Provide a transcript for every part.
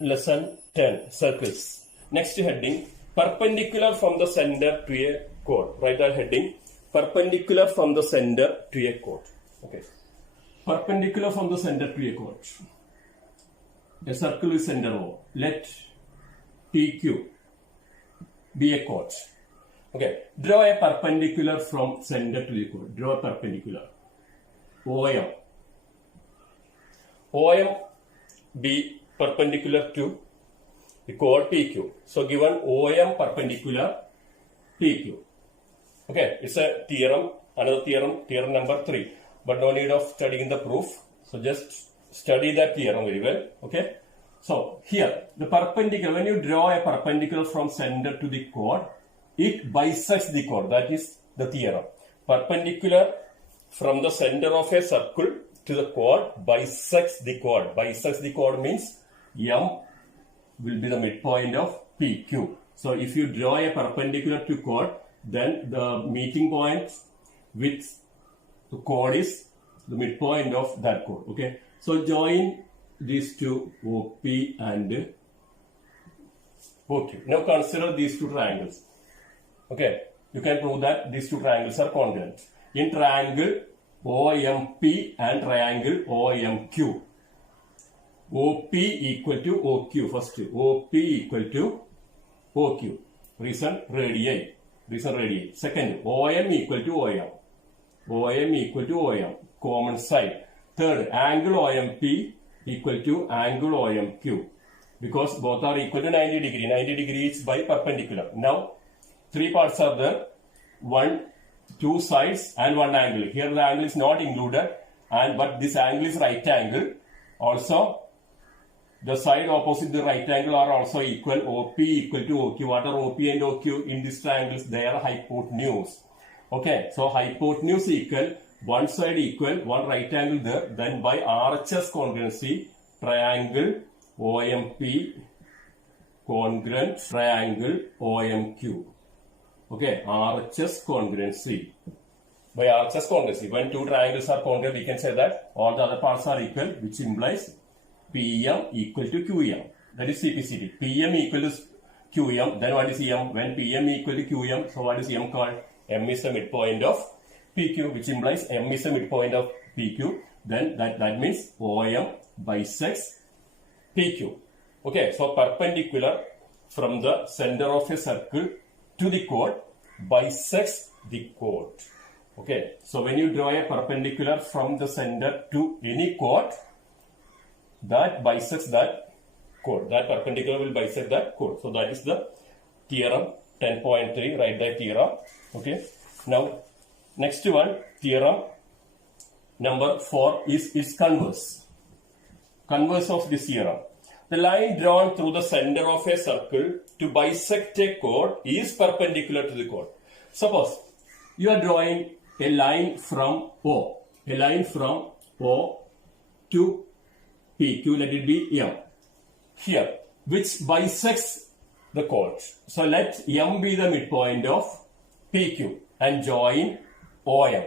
Lesson 10, Circles. Next heading, perpendicular from the center to a chord. Write that heading, perpendicular from the center to a chord. Okay. Perpendicular from the center to a chord. A circle is center O. Let PQ be a chord. Okay. Draw a perpendicular from center to the chord. Draw a perpendicular. OM. OM be perpendicular to the chord PQ. So given OM perpendicular PQ. Okay, it's a theorem, another theorem, theorem number 3. But no need of studying the proof. So just study that theorem very well. Okay. So here, the perpendicular, when you draw a perpendicular from center to the chord, it bisects the chord. That is the theorem. Perpendicular from the center of a circle to the chord bisects the chord. Bisects the chord means M will be the midpoint of PQ. So if you draw a perpendicular to chord, then the meeting point with the chord is the midpoint of that chord. Okay. So join these two OP and OQ. Now consider these two triangles. Okay. You can prove that these two triangles are congruent. In triangle OMP and triangle OMQ. OP equal to OQ. First, OP equal to OQ. Reason radii. Reason radii. Second, OM equal to OM. OM equal to OM. Common side. Third, angle OMP equal to angle OMQ. Because both are equal to 90 degree. 90 degree is by perpendicular. Now, three parts are there. Two sides and one angle. Here the angle is not included, but this angle is right angle. Also, the side opposite the right angle are also equal. OP equal to OQ. What are OP and OQ in these triangles? They are hypotenuse. Okay, so hypotenuse equal, one side equal, one right angle there. Then by RHS congruency, triangle OMP congruent triangle OMQ. Okay, RHS congruency. By RHS congruency, when two triangles are congruent, we can say that all the other parts are equal, which implies PM equal to QM. That is CPCT. PM equal to QM. Then what is M? When PM equal to QM, so what is M called? M is the midpoint of PQ, which implies M is the midpoint of PQ. Then that means OM bisects PQ. Okay, so perpendicular from the center of a circle to the chord bisects the chord. Okay, so when you draw a perpendicular from the center to any chord, that bisects that chord. That perpendicular will bisect that chord. So that is the theorem 10.3. Write that theorem. Okay. Now, next one, theorem number 4 is converse. Converse of this theorem. The line drawn through the center of a circle to bisect a chord is perpendicular to the chord. Suppose you are drawing a line from O. A line from O to PQ, let it be M. Here, which bisects the chord. So let M be the midpoint of PQ and join OM.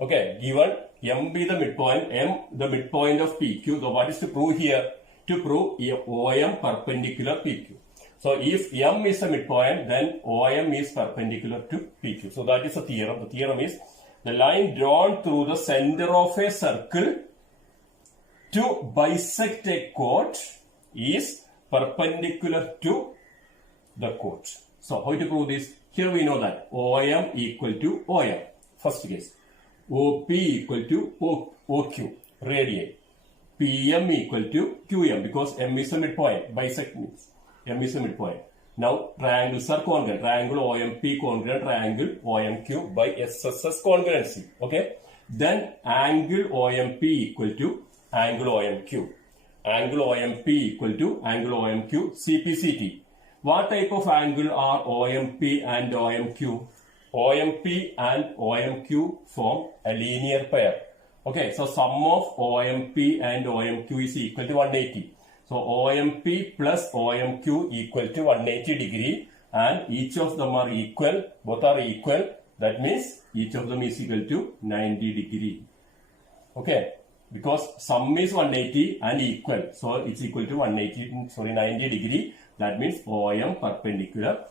Okay, given M be the midpoint, M the midpoint of PQ. So what is to prove here? To prove OM perpendicular PQ. So if M is the midpoint, then OM is perpendicular to PQ. So that is the theorem. The theorem is the line drawn through the center of a circle to bisect a chord is perpendicular to the chord. So how to prove this? Here we know that OM equal to OM. First case. OP equal to OQ. Radii. PM equal to QM because M is the midpoint. Bisect means M is the midpoint. Now triangles are congruent. Triangle OMP congruent, triangle OMQ by SSS congruency. Okay. Then angle OMP equal to angle OMQ. Angle OMP equal to angle OMQ CPCT. What type of angle are OMP and OMQ? OMP and OMQ form a linear pair. Okay, so sum of OMP and OMQ is equal to 180. So OMP plus OMQ equal to 180 degree and each of them are equal, both are equal. That means each of them is equal to 90 degree. Okay, because sum is 180 and equal. So it's equal to 90 degree. That means OM perpendicular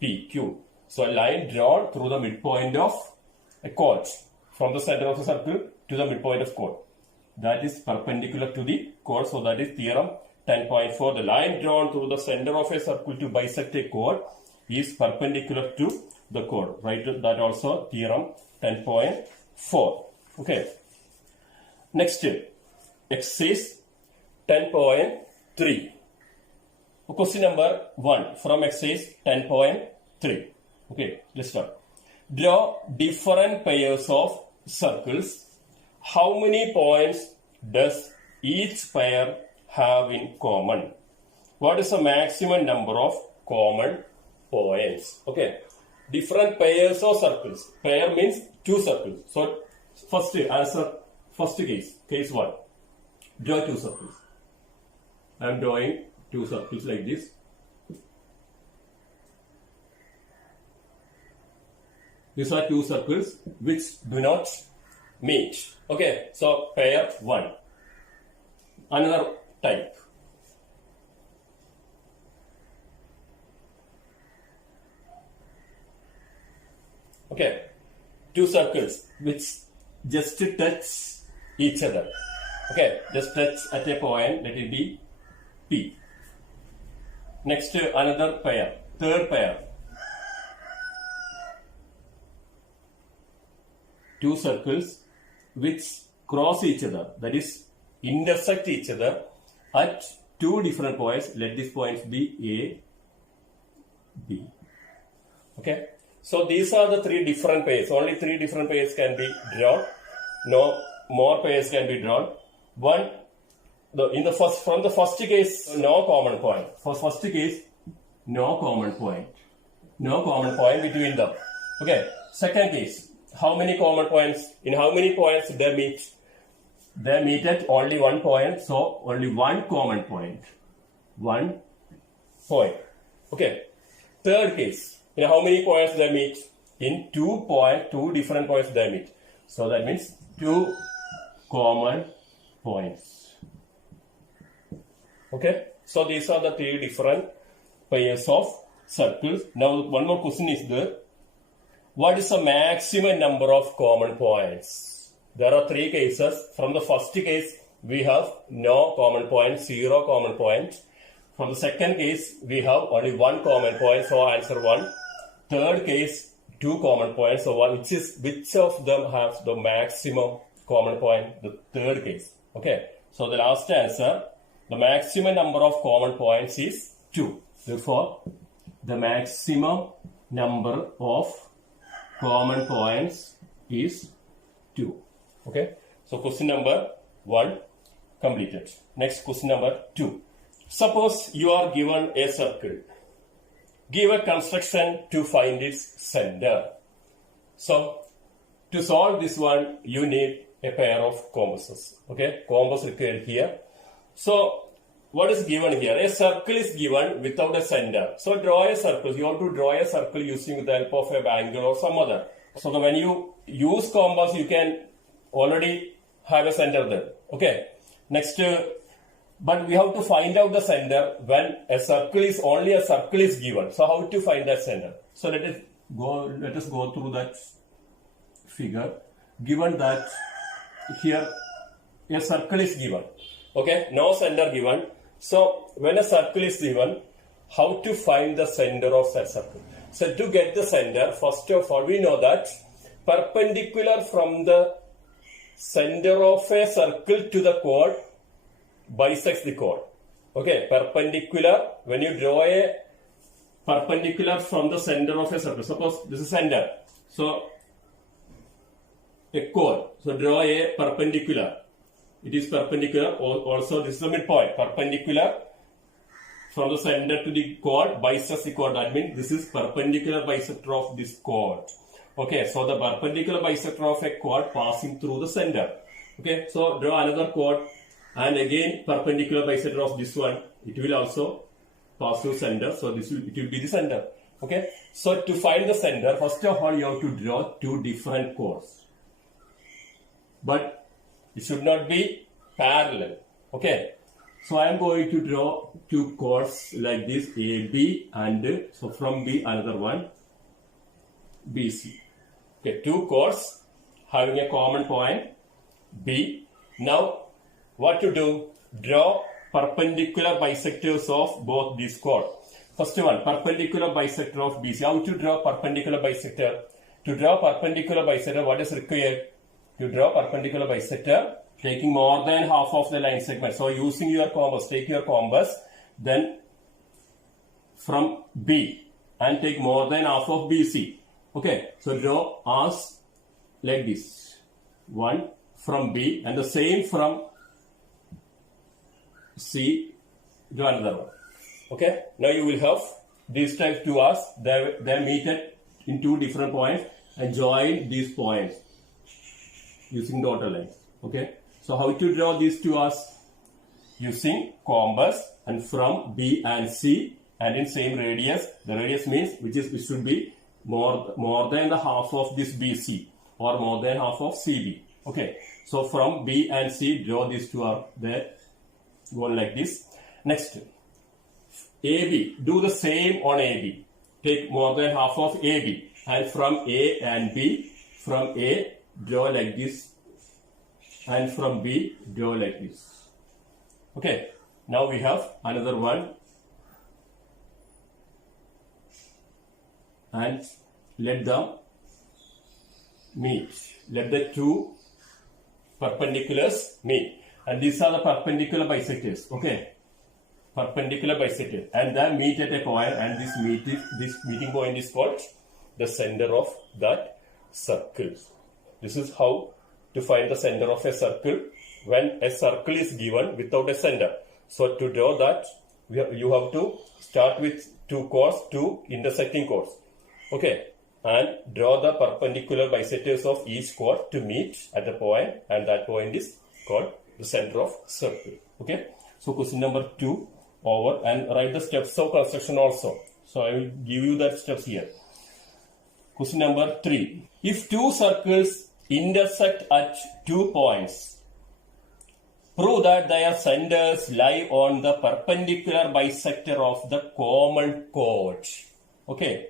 PQ. So a line drawn through the midpoint of a chord from the center of the circle to the midpoint of chord. That is perpendicular to the chord. So that is theorem 10.4. The line drawn through the center of a circle to bisect a chord is perpendicular to the chord. Right? That also theorem 10.4. Okay. Next, exercise 10.3. Question number 1 from exercise 10.3. Okay, let's start. Draw different pairs of circles. How many points does each pair have in common? What is the maximum number of common points? Okay, different pairs of circles. Pair means two circles. So, first answer, first case 1. Draw two circles. I am drawing two circles like this. These are two circles which do not meet. Okay, so pair 1. Another type. Okay, two circles which just touch each other. Okay, just touch at a point, let it be P. Next, another pair, third pair. Two circles which cross each other, that is intersect each other at two different points. Let these points be A, B. Okay, so these are the three different pairs. Only three different pairs can be drawn. No more pairs can be drawn. One, from the first case, no common point. For first case, no common point. No common point between them. Okay. Second case, how many common points? In how many points they meet? They meet at only one point. So only one common point. 1 point. Okay. Third case, in how many points they meet? In 2 different points they meet. So that means 2 common points. Okay, so these are the three different pairs of circles. Now one more question is there. What is the maximum number of common points? There are three cases. From the first case, we have no common point, 0 common point. From the second case, we have only one common point, so answer 1. Third case, 2 common points, so which of them has the maximum common point? The third case. Okay, so the last answer, the maximum number of common points is 2. Therefore, the maximum number of common points is 2. Okay, so question number 1 completed. Next, question number 2. Suppose you are given a circle. Give a construction to find its center. So, to solve this one, you need a pair of compasses. Okay, compass required here. So, what is given here? A circle is given without a center. So, draw a circle. You have to draw a circle using the help of a bangle or some other. So, when you use compass, you can already have a center there. Okay. Next, but we have to find out the center when a circle is given. So, how to find that center? So, let us go through that figure. Given that here a circle is given. Okay, no center given. So, when a circle is given, how to find the center of that circle? So, to get the center, first of all, we know that perpendicular from the center of a circle to the chord bisects the chord. Okay, perpendicular, when you draw a perpendicular from the center of a circle, suppose this is center. So, a chord. So, draw a perpendicular. It is perpendicular. Also, this is the midpoint. Perpendicular from the center to the chord bisects the chord. That means this is perpendicular bisector of this chord. Okay, so the perpendicular bisector of a chord passing through the center. Okay, so draw another chord and again perpendicular bisector of this one. It will also pass through center. So it will be the center. Okay, so to find the center, first of all, you have to draw two different chords. But It should not be parallel. Okay. So I am going to draw two chords like this, AB, and so from B another one, BC. Okay, two chords having a common point B. Now what to do? Draw perpendicular bisectors of both these chords. First one, perpendicular bisector of BC. How to draw perpendicular bisector? To draw perpendicular bisector, what is required? To draw perpendicular bisector, taking more than half of the line segment. So using your compass, take your compass, then from B and take more than half of BC. Okay, so draw as like this. One from B and the same from C to another one. Okay, now you will have these types two as they meet at in two different points and join these points using dotted lines. Okay, so how to draw these two as? Using compass and from B and C and in same radius. The radius means it should be more than the half of this BC or more than half of CB. Okay, so from B and C, draw these two are there, going like this. Next, AB, do the same on AB. Take more than half of AB and from A and B, from A, draw like this and from B, draw like this. Okay, now we have another one and let them meet. Let the two perpendiculars meet. And these are the perpendicular bisectors. Okay, perpendicular bisector, and then meet at a point, and this meeting point is called the center of that circle. This is how to find the center of a circle when a circle is given without a center. So to draw that, you have to start with two chords, two intersecting chords. Okay, and draw the perpendicular bisectors of each chord to meet at the point, and that point is called the center of circle. Okay, so question number 2 over, and write the steps of construction also. So I will give you the steps here. Question number 3. If two circles intersect at 2 points, prove that their centers lie on the perpendicular bisector of the common chord. Okay,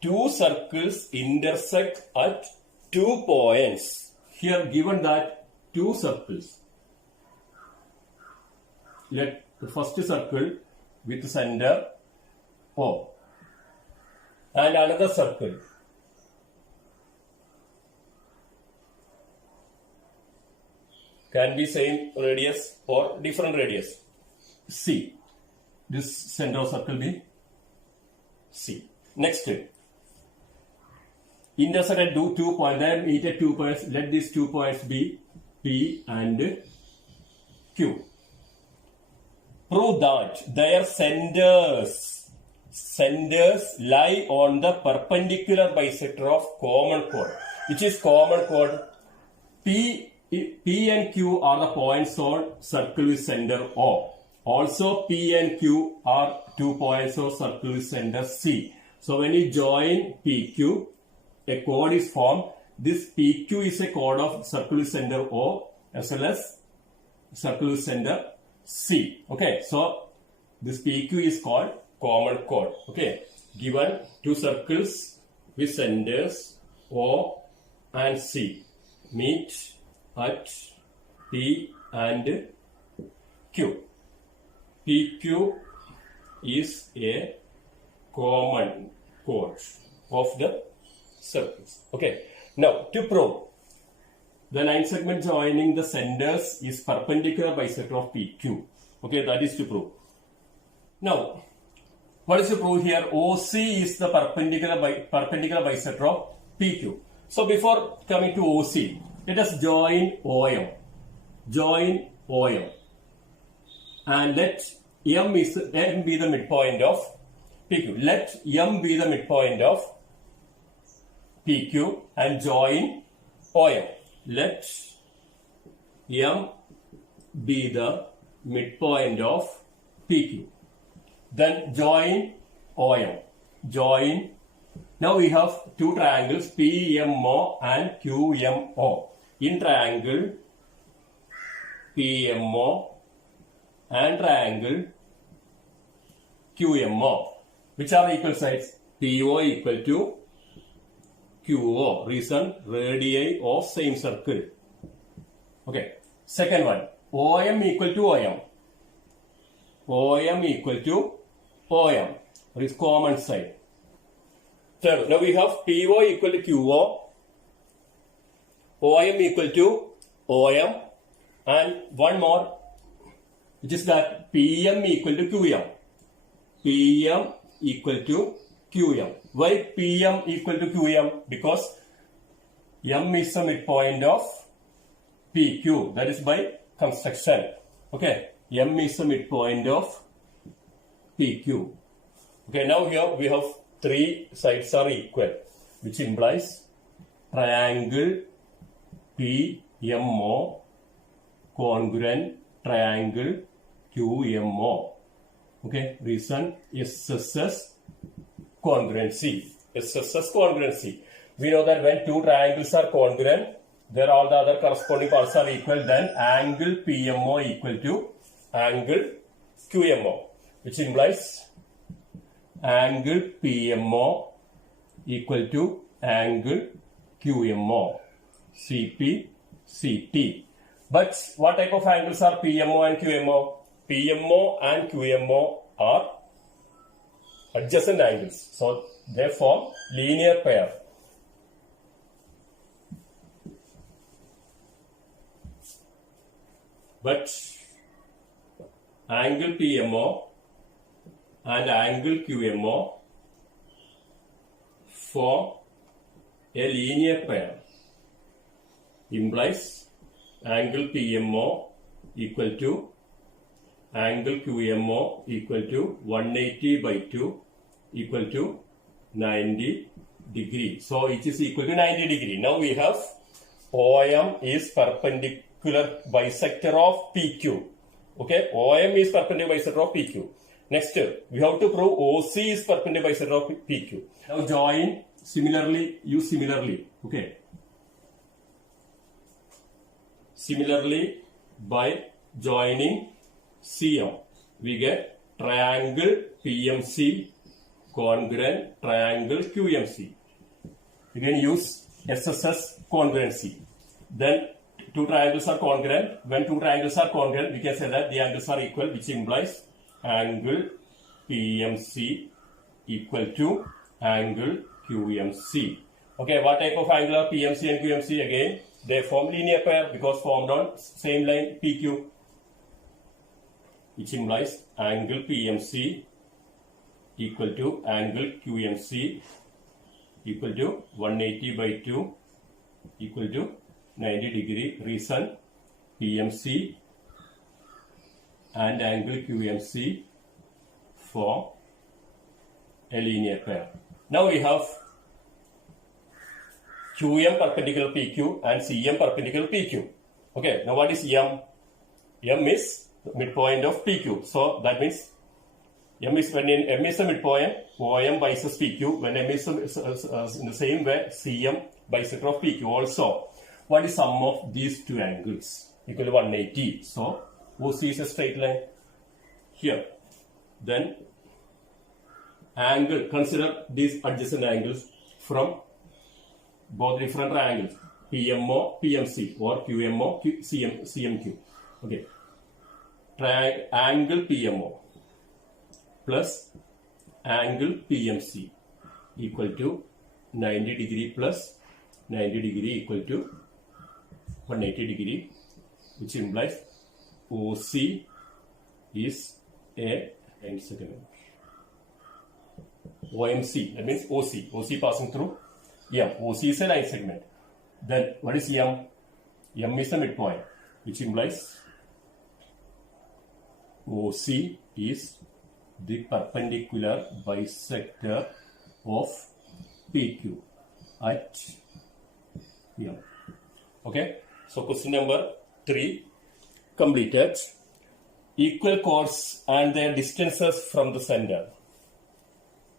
two circles intersect at 2 points. Here given that two circles. Let the first circle with center O and another circle can be same radius or different radius C. This center of circle be C. Next, intersect at 2 points, then meet at 2 points. Let these 2 points be P and Q. Prove that their centers lie on the perpendicular bisector of common chord. Which is common chord? P and Q are the points on circle with center O. Also P and Q are 2 points on circle with center C. So when you join PQ, a chord is formed. This PQ is a chord of circle with center O as well as circle with center C. Okay, so this PQ is called common chord. Okay, given two circles with centers O and C meet at P and Q. PQ is a common chord of the circles. Okay, now to prove the line segment joining the centers is perpendicular bisector of PQ. Okay, that is to prove. Now, what is to prove here? OC is the perpendicular bisector of PQ. So before coming to OC, let us join OM. Join OM. And let M be the midpoint of PQ. Let M be the midpoint of PQ and join OM. Let M be the midpoint of PQ. Then join OM. Join. Now we have two triangles PMO and QMO. In triangle PMO and triangle QMO. Which are equal sides? PO equal to QO. Reason, radii of same circle. Okay. Second one, OM equal to OM. OM equal to OM. What is common side? Third, now we have PO equal to QO, OM equal to OM, and one more, which is that PM equal to QM. PM equal to QM. Why PM equal to QM? Because M is the midpoint of PQ. That is by construction. Okay. M is the midpoint of PQ. Okay. Now here we have three sides are equal, which implies triangle PMO congruent triangle QMO. Okay. Reason, SSS congruency. SSS congruency. We know that when two triangles are congruent, there all the other corresponding parts are equal, then angle PMO equal to angle QMO, which implies angle PMO equal to angle QMO, CP, CT. But what type of angles are PMO and QMO? PMO and QMO are adjacent angles. So they form linear pair. But angle PMO and angle QMO form a linear pair. Implies angle PMO equal to angle QMO equal to 180 by 2 equal to 90 degree. So it is equal to 90 degree. Now we have OM is perpendicular bisector of PQ. Okay, OM is perpendicular bisector of PQ. Next, we have to prove OC is perpendicular bisector of PQ. Now join similarly, use similarly. Okay. Similarly, by joining CM, we get triangle PMC congruent triangle QMC. We can use SSS congruency. Then two triangles are congruent. When two triangles are congruent, we can say that the angles are equal, which implies angle PMC equal to angle QMC. Okay, what type of angle are PMC and QMC? Again, they form linear pair because formed on same line PQ, which implies angle PMC equal to angle QMC equal to 180 by 2 equal to 90 degree. Reason, PMC and angle QMC form a linear pair. Now we have QM perpendicular PQ and CM perpendicular PQ. Okay, now what is M? M is the midpoint of PQ. So that means M is when M is the midpoint, OM bisects PQ. When M is in the same way, CM bisector of PQ. Also, what is sum of these two angles? Equal to 180. So OC is a straight line here. Then angle, consider these adjacent angles from both different triangles, PMO, PMC or QMO, CMQ. Okay. Angle PMO plus angle PMC equal to 90 degree plus 90 degree equal to 180 degree, which implies OC is a OMC. That means OC. OC passing through M. OC is a line segment. Then what is M? M is the midpoint, which implies OC is the perpendicular bisector of PQ at M. Okay. So question number 3 completed. Equal chords and their distances from the center.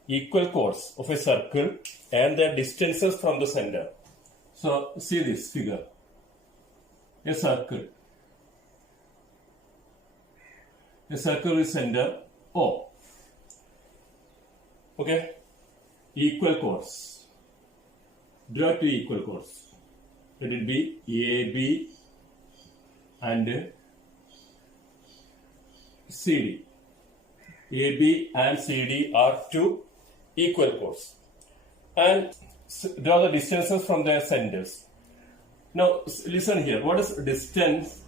Equal chords of a circle and their distances from the center. So see this figure. A circle. a circle with center O. Okay, equal chords. Draw two equal chords. Let it be AB and CD. AB and CD are two equal chords. And draw the distances from their centers. Now listen here. What is distance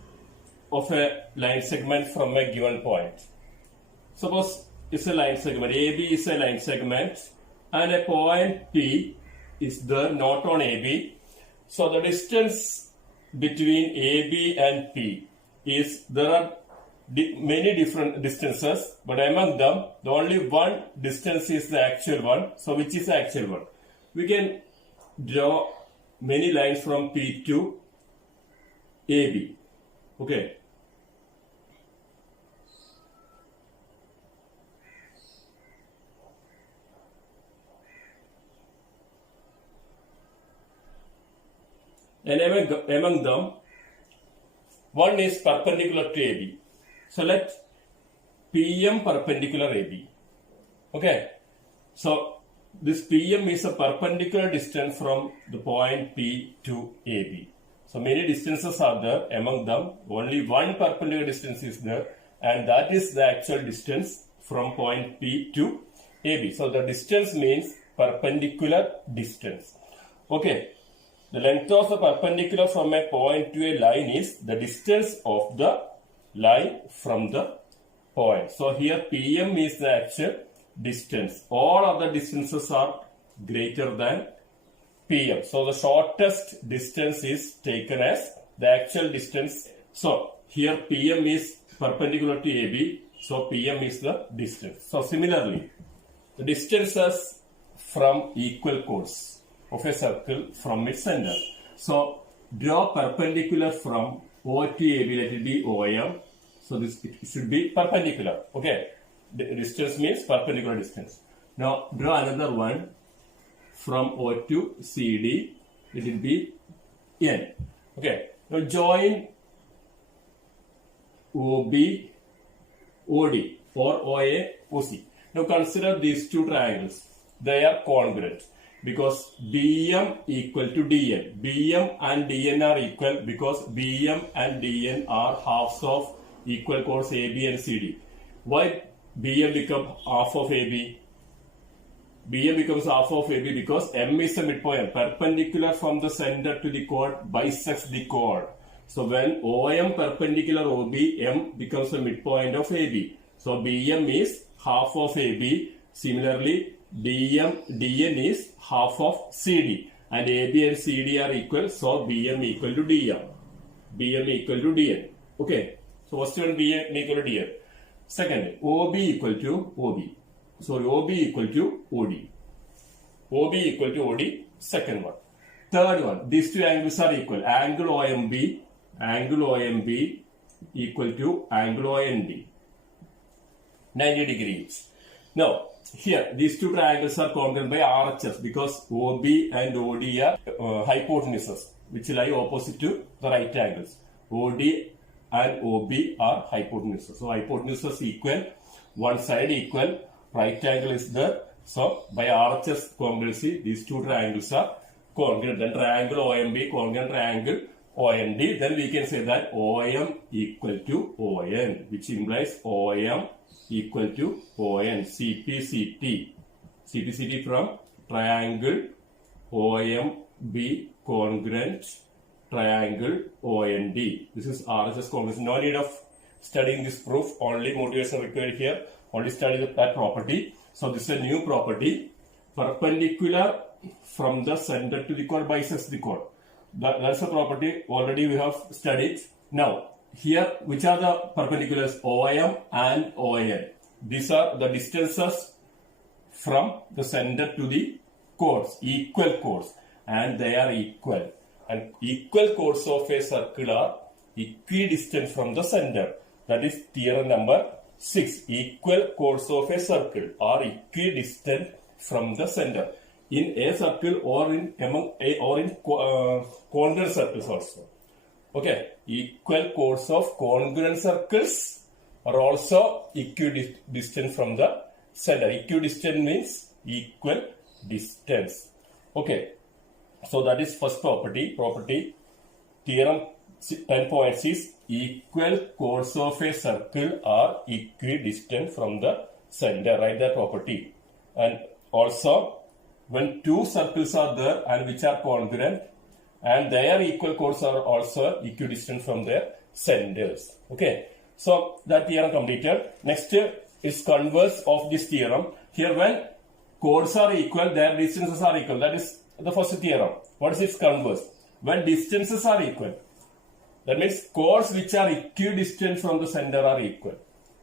of a line segment from a given point? Suppose it's a line segment. AB is a line segment and a point P is there, not on AB. So the distance between AB and P is, there are many different distances, but among them the only one distance is the actual one. So which is the actual one? We can draw many lines from P to AB. Okay. And among them, one is perpendicular to AB. So let PM perpendicular AB. Okay. So this PM is a perpendicular distance from the point P to AB. So many distances are there. Among them, only one perpendicular distance is there, and that is the actual distance from point P to AB. So the distance means perpendicular distance. Okay. The length of the perpendicular from a point to a line is the distance of the line from the point. So here PM is the actual distance. All other distances are greater than PM. So the shortest distance is taken as the actual distance. So here PM is perpendicular to AB. So PM is the distance. So similarly, the distances from equal chords of a circle from its center. So draw perpendicular from O to AB, let it be OM. So this it should be perpendicular. Okay. The distance means perpendicular distance. Now draw another one from O to CD, let it be N. Okay. Now join OB, OD or OA, OC. Now consider these two triangles. They are congruent, because BM equal to DN. BM and DN are equal because BM and DN are halves of equal chords AB and CD. Why BM become half of AB? BM becomes half of AB because M is a midpoint. Perpendicular from the center to the chord bisects the chord. So when OM perpendicular OB, M becomes a midpoint of AB. So BM is half of AB. Similarly, DN is half of CD, and AB and CD are equal, so BM equal to DM. BM equal to DN. Okay, so first one BM equal to DN. Second, OB equal to OB. Sorry, OB equal to OD. OB equal to OD, second one. Third one, these two angles are equal. Angle OMB equal to angle OND. 90 degrees. Now, here, these two triangles are congruent by RHS because OB and OD are hypotenuses, which lie opposite to the right angles. OD and OB are hypotenuses. So, hypotenuses equal, one side equal, right angle is there. So, by RHS congruency, these two triangles are congruent. Then triangle OMB, congruent triangle OND. Then we can say that OM equal to ON, which implies OM equal to ON, CPCT. CPCT from triangle OMB congruent triangle OND. This is RHS congruency. No need of studying this proof. Only motivation required here. Only study that property. So this is a new property. Perpendicular from the center to the chord bisects the chord. That's a property already we have studied. Now, here, which are the perpendiculars? OM and ON. These are the distances from the center to the chords, equal chords, and they are equal. And equal chords of a circle are equidistant from the center. That is theorem number 6. Equal chords of a circle are equidistant from the center in a circle or in congruent circles also. Okay, equal chords of congruent circles are also equidistant from the center. Equidistant means equal distance. Okay. So that is first property. Theorem 10.6, equal chords of a circle are equidistant from the center. Write that property. And also, when two circles are there and which are congruent and their equal chords are also equidistant from their centers. Okay. So that theorem completed. Next is converse of this theorem. Here when chords are equal, their distances are equal. That is the first theorem. What is its converse? When distances are equal. That means chords which are equidistant from the center are equal.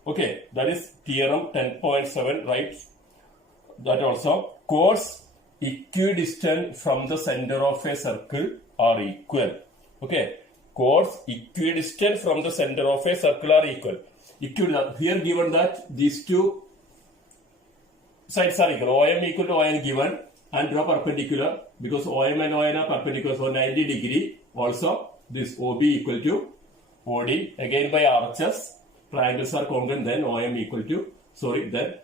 Okay, that is theorem 10.7, right? That also, chords equidistant from the center of a circle are equal. Okay, chords equidistant from the center of a circle are equal. Here given that these two sides are equal. OM equal to ON given and draw perpendicular because OM and ON are perpendicular, so 90 degree. Also, this OB equal to OD, again by RHS, triangles are congruent, then OM equal to, then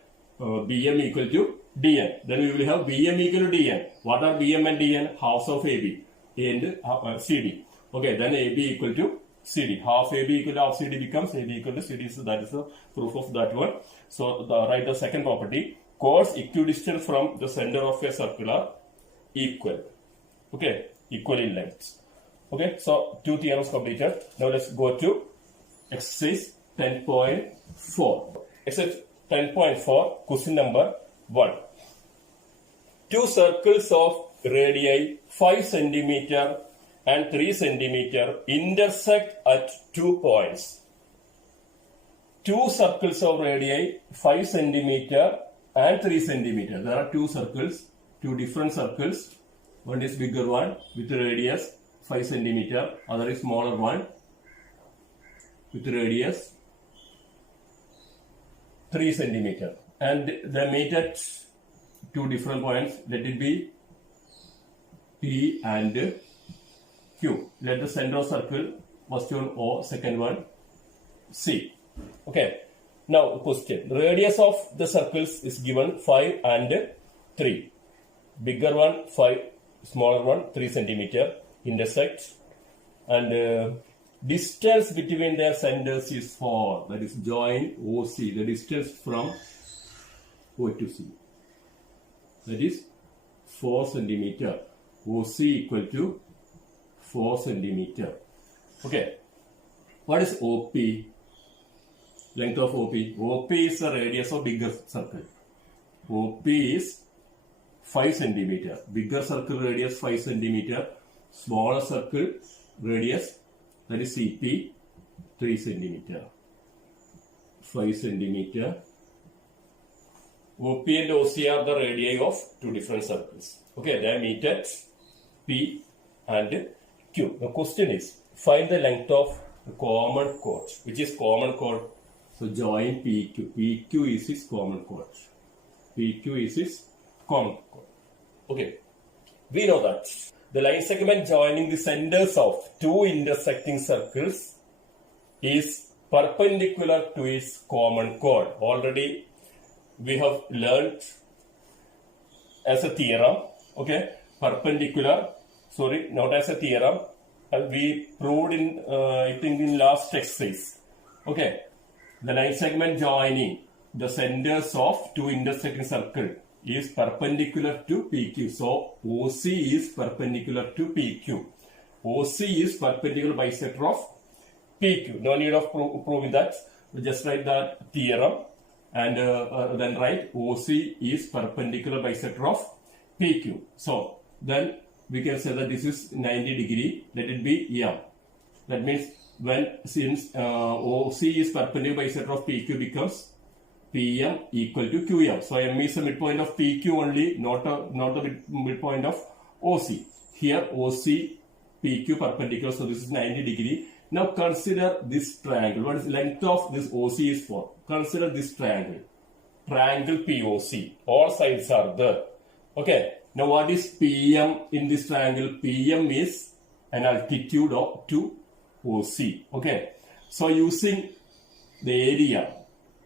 BM equal to DN. Then we will have BM equal to DN. What are BM and DN? Halves of AB and CD. Okay, then AB equal to CD. Half AB equal to half CD becomes AB equal to CD. So that is the proof of that one. So write the second property. Chords equidistant from the center of a circle are equal. Okay, equal in length. Okay, so two theorems completed. Now let's go to exercise 10.4. Exercise 10.4, question number 1. Two circles of radii 5 cm and 3 cm intersect at 2 points. Two circles of radii 5 cm and 3 cm. There are two circles, two different circles. One is bigger one with radius 5 cm, other is smaller one with radius 3 cm, and they meet at two different points. Let it be P and Q. Let the center of circle, first one O, second one C. Okay. Now question. Radius of the circles is given 5 and 3. Bigger one 5, smaller one 3 cm. Intersect, and distance between their centers is 4. That is join OC. The distance from O to C. That is 4 cm. OC equal to 4 cm. Okay. What is OP? Length of OP. OP is the radius of bigger circle. OP is 5 cm. Bigger circle radius 5 cm. Smaller circle radius, that is CP, 3 cm. 5 cm. OP and OC are the radii of two different circles. Okay, they meet at P and Q. The question is, find the length of the common chord. Which is common chord? So join PQ. PQ is its common chord. PQ is its common chord. Okay, we know that the line segment joining the centers of two intersecting circles is perpendicular to its common chord. Already we have learned as a theorem. Okay, perpendicular. Sorry, not as a theorem. We proved in I think in last exercise. Okay, the line segment joining the centers of two intersecting circles is perpendicular to PQ. So OC is perpendicular to PQ. OC is perpendicular bisector of PQ. No need of proving that. We just write the theorem and then write OC is perpendicular bisector of PQ. So then we can say that this is 90 degree. Let it be M. That means since OC is perpendicular bisector of PQ becomes PM equal to QM. So M is the midpoint of PQ only, not the midpoint of OC. Here OC, PQ perpendicular, so this is 90 degree. Now consider this triangle. What is the length of this OC is 4. Consider this triangle. Triangle POC. All sides are there. Okay. Now what is PM in this triangle? PM is an altitude of to OC. Okay. So using the area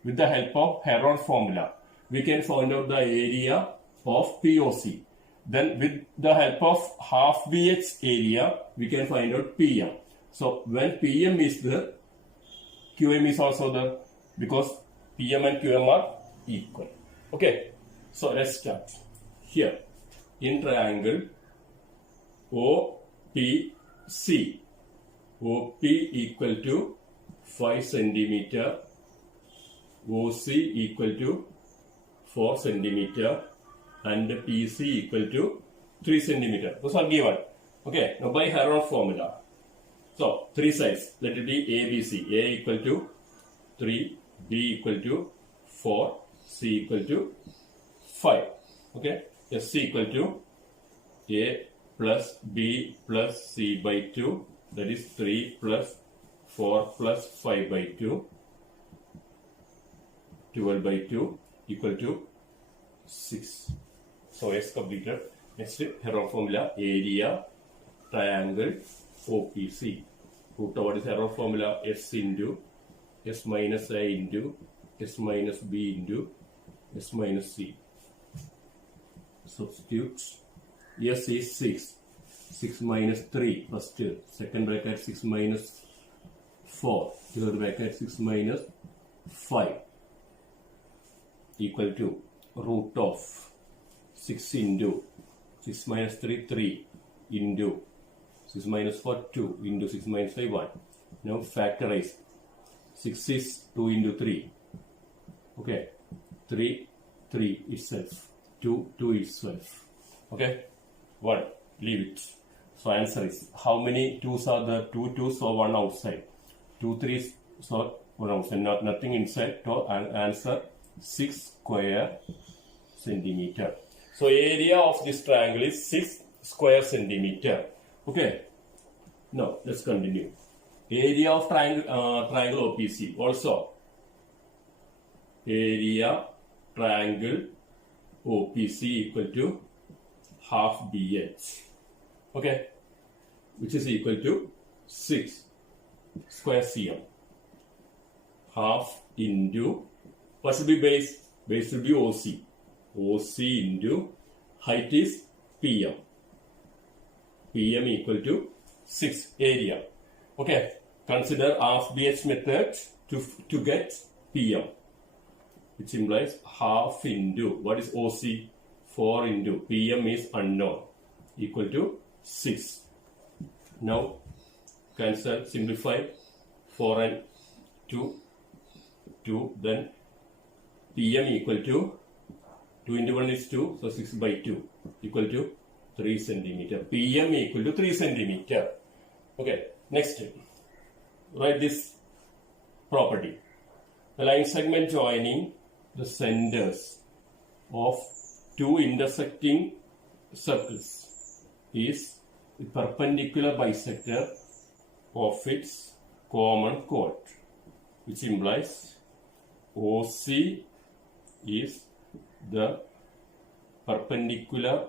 with the help of Heron formula. We can find out the area of POC. Then with the help of half BH area, we can find out PM. So when PM is there, QM is also there because PM and QM are equal. Okay, so let's start. Here, in triangle OPC, OP equal to 5 centimeter, OC equal to 4 centimeter, and PC equal to 3 centimeter. Those are given. Okay, now by Heron formula. So, 3 sides. Let it be ABC. A equal to 3, B equal to 4, C equal to 5. Okay, C equal to A plus B plus C by 2. That is 3 plus 4 plus 5 by 2. 12 by 2 equal to 6. So S completed. Next, Heron formula, area, triangle, OPC. Put what is Heron formula? S into S minus A into S minus B into S minus C. Substitute. S is 6. 6 minus 3 first. Second bracket 6 minus 4. Third bracket 6 minus 5 equal to root of 6 into 6 minus 3, 3 into 6 minus 4, 2 into 6 minus 5, 1. Now factorize. 6 is 2 into 3. Okay. 3, 3 itself. 2, 2 itself. Okay. 1. Leave it. So answer is, how many 2's are there? 2 2's, so 1 outside. 2 3's, so 1 outside. Nothing inside. So answer 6 square centimeter. So area of this triangle is 6 square centimeter. Okay. Now let's continue. Area of triangle OPC. Also, area triangle OPC equal to half BH. Okay, which is equal to 6 square cm. Half into, what should be base? Base should be OC. OC into height is PM. PM equal to 6 area. Okay, consider half BH method to get PM, which implies half into, what is OC? 4 into PM is unknown, equal to 6. Now cancel, simplify. 4 and 2, 2. Then PM equal to 2 into 1 is 2, so 6 by 2 equal to 3 centimeter. PM equal to 3 centimeter. Okay, next, write this property. The line segment joining the centers of two intersecting circles is the perpendicular bisector of its common chord, which implies OC is the perpendicular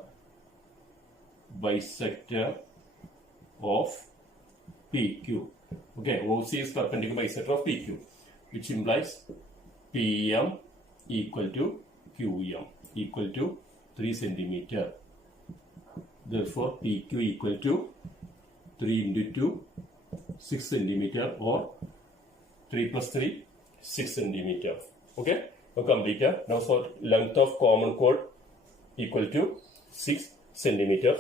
bisector of PQ. Okay, OC is perpendicular bisector of PQ, which implies PM equal to QM equal to 3 centimeter. Therefore, PQ equal to 3 into 2, 6 centimeter, or 3 plus 3, 6 centimeter. Okay, now completed. Now for length of common chord equal to 6 centimeter.